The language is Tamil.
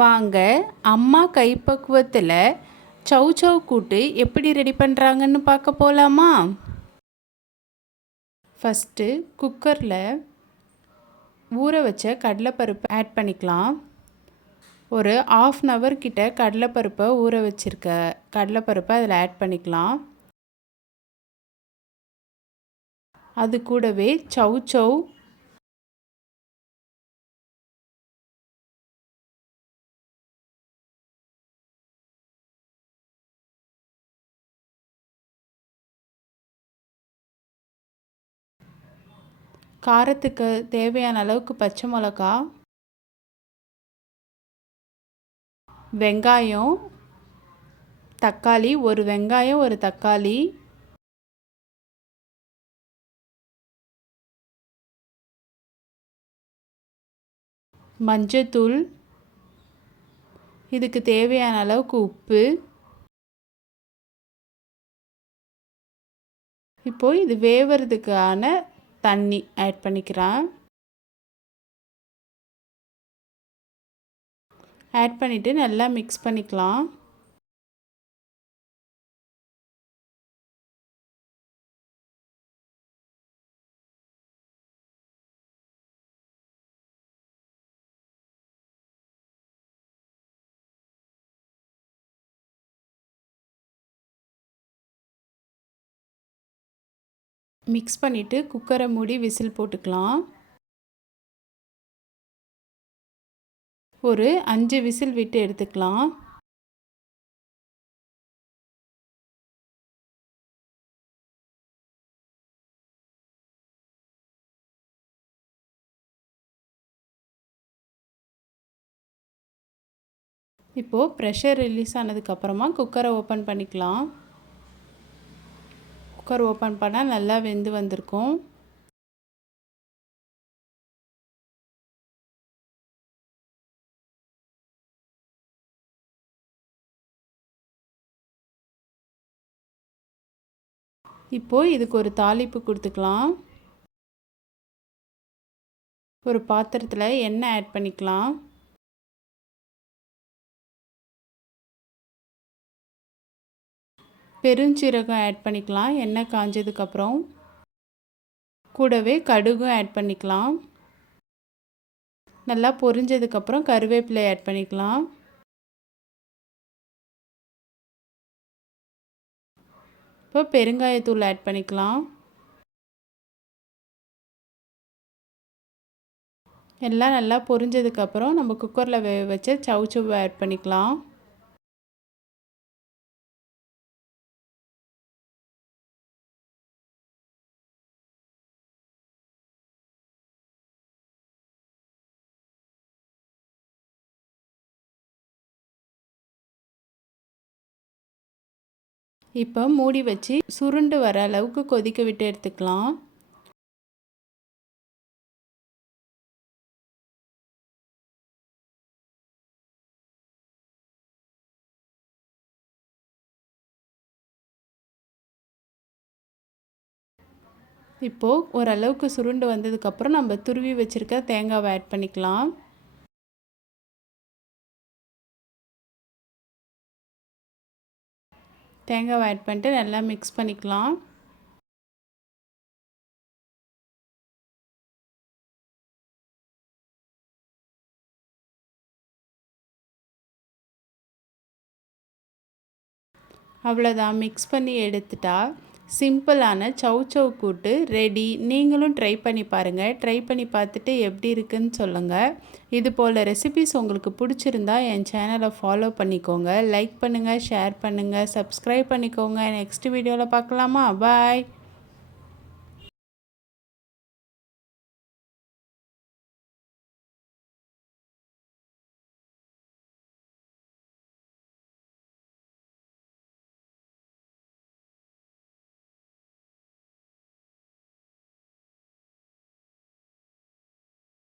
வாங்க அம்மா கைப்பக்குவத்தில் சௌ சௌ கூட்டு எப்படி ரெடி பண்ணுறாங்கன்னு பார்க்க போகலாமா? ஃபஸ்ட்டு குக்கரில் ஊற வச்ச கடலைப்பருப்பு ஆட் பண்ணிக்கலாம். ஒரு 1/2 hour கிட்ட கடலைப்பருப்பை ஊற வச்சுருக்க கடலைப்பருப்பை அதில் ஆட் பண்ணிக்கலாம். அது கூடவே சௌ சௌ, காரத்துக்கு தேவையான அளவுக்கு பச்சை மிளகா, வெங்காயம், தக்காளி, ஒரு வெங்காயம் ஒரு தக்காளி, மஞ்சத்தூள், இதுக்கு தேவையான அளவுக்கு உப்பு. இப்போது இது வேவறதுக்கான தண்ணி ஆட் பண்ணிக்கிறேன். ஆட் பண்ணிவிட்டு நல்லா மிக்ஸ் பண்ணிக்கலாம். மிக்ஸ் பண்ணிவிட்டு குக்கரை மூடி விசில் போட்டுக்கலாம். ஒரு 5 விசில் விட்டு எடுத்துக்கலாம். இப்போது ப்ரெஷர் ரிலீஸ் ஆனதுக்கப்புறமா குக்கரை ஓப்பன் பண்ணிக்கலாம். குக்கர் ஓப்பன் பண்ணால் நல்லா வெந்து வந்திருக்கும். இப்போது இதுக்கு ஒரு தாளிப்பு கொடுத்துக்கலாம். ஒரு பாத்திரத்தில் எண்ணெய் ஆட் பண்ணிக்கலாம். பெருஞ்சீரகம் ஆட் பண்ணிக்கலாம். எண்ணெய் காஞ்சதுக்கப்புறம் கூடவே கடுகும் ஆட் பண்ணிக்கலாம். நல்லா பொரிஞ்சதுக்கப்புறம் கருவேப்பிலை ஆட் பண்ணிக்கலாம். இப்போ பெருங்காயத்தூள் ஆட் பண்ணிக்கலாம். எல்லாம் நல்லா பொரிஞ்சதுக்கப்புறம் நம்ம குக்கரில் வேக வச்ச சௌ சௌவை ஆட் பண்ணிக்கலாம். இப்போ மூடி வச்சு சுருண்டு வர அளவுக்கு கொதிக்க விட்டு எடுத்துக்கலாம். இப்போது ஓரளவுக்கு சுருண்டு வந்ததுக்கப்புறம் நம்ம துருவி வச்சுருக்க தேங்காவை ஆட் பண்ணிக்கலாம். தேங்காவை ஆட் பண்ணிட்டு நல்லா மிக்ஸ் பண்ணிக்கலாம். அவ்வளோதான், மிக்ஸ் பண்ணி எடுத்துட்டா சிம்பிளான சௌ சௌ கூட்டு ரெடி. நீங்களும் ட்ரை பண்ணி பாருங்கள். ட்ரை பண்ணி பார்த்துட்டு எப்படி இருக்குன்னு சொல்லுங்கள். இது போல் ரெசிபிஸ் உங்களுக்கு பிடிச்சிருந்தா என் சேனலை ஃபாலோ பண்ணிக்கோங்க. லைக் பண்ணுங்கள், ஷேர் பண்ணுங்கள், சப்ஸ்கிரைப் பண்ணிக்கோங்க. நெக்ஸ்ட் வீடியோவில் பார்க்கலாமா? பாய்.